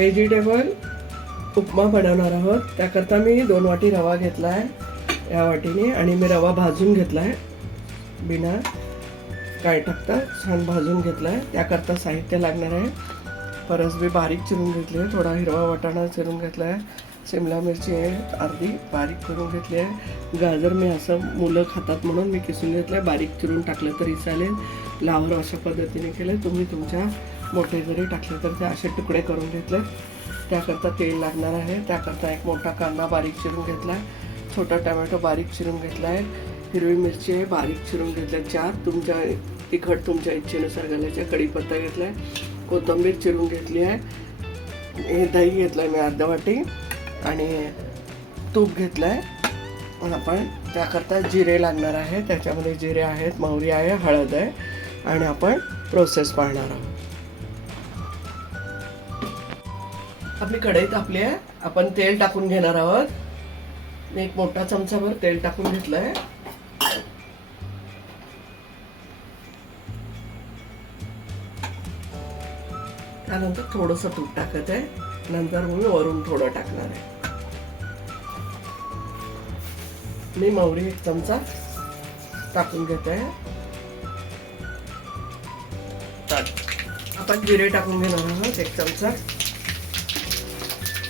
Vegetable उपमा बनवणार आहोत. त्याकरता मी 2 वाटी रवा घेतला आहे या वाटीने आणि मी रवा भाजून घेतला आहे. बिना काय टाकता छान भाजून घेतला आहे. त्याकरता साहित्य लागणार आहे. फरसबी बारीक चिरून घेतली आहे. थोडा हिरवा वाटाणा चिरून घेतला आहे. शिमला मिरची आहे अर्धी बारीक करून घेतली आहे. गाजर मी असं मुलं खातात म्हणून मी किसून घेतलं आहे. बारीक चिरून टाकलं तरी चालेल. फ्लावर अशा पद्धतीने केले. तुम्ही तुमच्या मोठे जरी टाकले तर ते असे तुकडे करून घेतले. त्याकरता तेल लागणार आहे. त्याकरता एक मोठा कांदा बारीक चिरून घेतला आहे. छोटा टोमॅटो बारीक चिरून घेतला आहे. हिरवी मिरची आहे बारीक चिरून घेतल्या 4. तुमच्या तिखट तुमच्या इच्छेनुसार घालायचे. कढीपत्ता घेतला आहे. कोथिंबीर चिरून घेतली आहे. हे दही घेतलं आहे मी अर्धा वाटी आणि तूप घेतलं आहे. आपण त्याकरता जिरे लागणार आहे. त्याच्यामध्ये जिरे आहेत, मोहरी आहे, हळद आहे आणि आपण प्रोसेस पाहणार आहोत. आपली कढई तापली आहे. आपण तेल टाकून घेणार आहोत. मी एक मोठा चमचाभर तेल टाकून घेतलं आहे. त्यानंतर थोडंसं तूप टाकत आहे. नंतर मी वरून थोडं टाकणार आहे. मी मोहरी 1 चमचा टाकून घेत आहे. आपण जिरे टाकून घेणार आहोत 1 चमचा.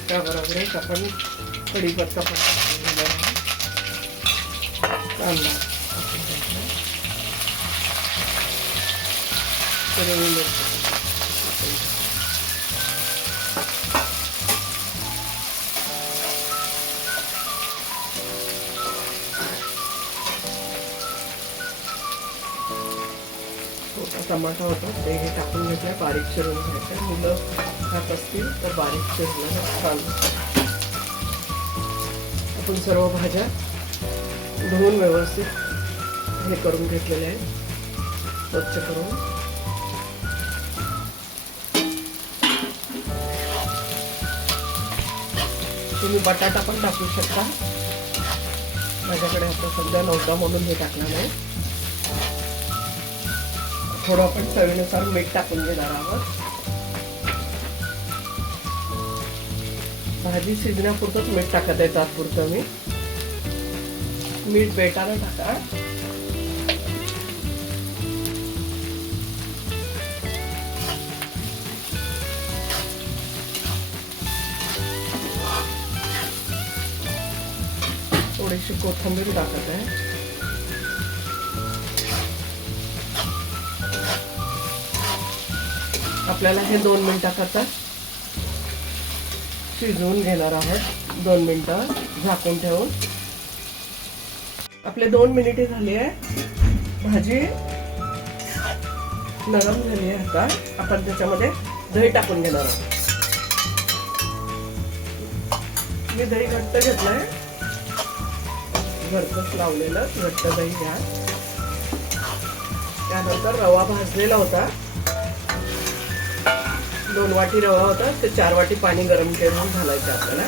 त्याबरोबरच आपण कढीपत्ता पण टाकून घेणार आहोत. कांदा टमाटा होता ते हे टाकून घेतलं. बारीक चिरून घ्यायचं. मुलं खात असतील तर बारीक चिरलेलं छान. आपण सर्व भाज्या धुवून व्यवस्थित हे करून घेतलेले आहे. स्वच्छ करून तुम्ही बटाटा पण टाकू शकता. माझ्याकडे आता सध्या नव्हता म्हणून हे टाकला नाही. थोडं आपण चवीनुसार मीठ टाकून घेणार आहोत. भाजी शिजण्यापुरतंच मीठ टाकत आहे. तात्पुरतं मी मीठ बेटानं टाका. थोडीशी कोथिंबीर टाकत आहे. आपल्याला हे 2 मिनिटाकरता शिजवून घेणार आहोत. 2 मिनिटं झाकून ठेवून. आपले 2 मिनिटे झाली आहे. भाजी नरम झाली आहे. आता आपण त्याच्यामध्ये दही टाकून घेणार आहोत. मी दही घट्ट घेतलंय. घरचंच लावलेलं घट्ट दही घ्या. त्यानंतर रवा भाजलेला होता. 2 वाटी रवा होता. ते 4 वाटी पाणी गरम करून घालायचं आपल्याला.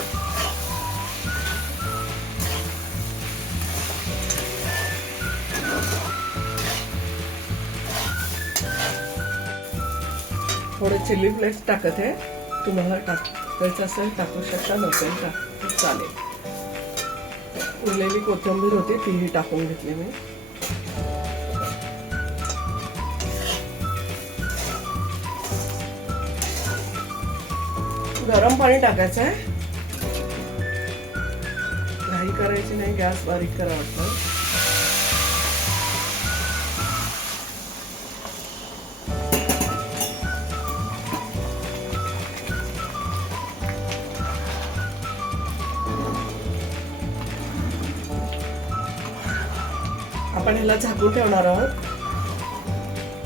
थोडे चिली फ्लेक्स टाकत आहे. तुम्हाला टाकायचं असेल टाकू शकता. नसेल टाकू चालेल. उरलेली कोथिंबीर होती तीही टाकून घेतली मी. गरम पाणी टाकायचं आहे. घाई करायची नाही. गॅस बारीक करा वाटतं. आपण ह्याला झाकून ठेवणार आहोत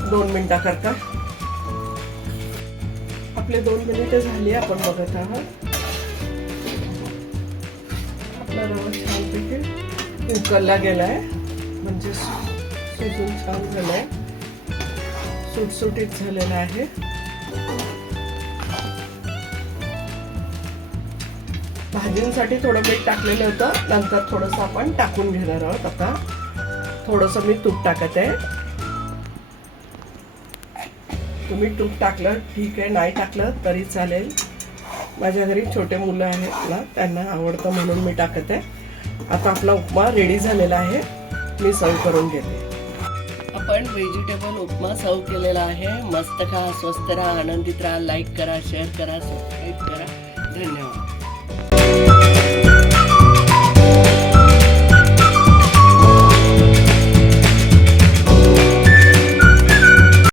2 मिनिटाकरता. आपले 2 मिनिटे झाली. आपण बघत आहोत. आपला रवा छानपैकी उकळला गेलाय. म्हणजे शिजून छान झालाय. सुटसुटीत झालेला आहे. भाजींसाठी थोडं मीठ टाकलेलं होतं. नंतर थोडंसं आपण टाकून घेणार आहोत. आता थोडंसं मी तूप टाकत आहे. तुम्ही तूप टाकलं ठीक आहे. नाही टाकलं तरी चालेल. माझ्या घरी छोटे मुलं आहेत ना, त्यांना आवडतं म्हणून मी टाकत आहे. आता आपला उपमा रेडी झालेला आहे, मी सर्व करून घेते. आपण व्हेजिटेबल उपमा सर्व केलेला आहे. मस्त खा, स्वस्त राहा, आनंदित राहा. लाईक करा, शेअर करा, सबस्क्राईब करा. धन्यवाद.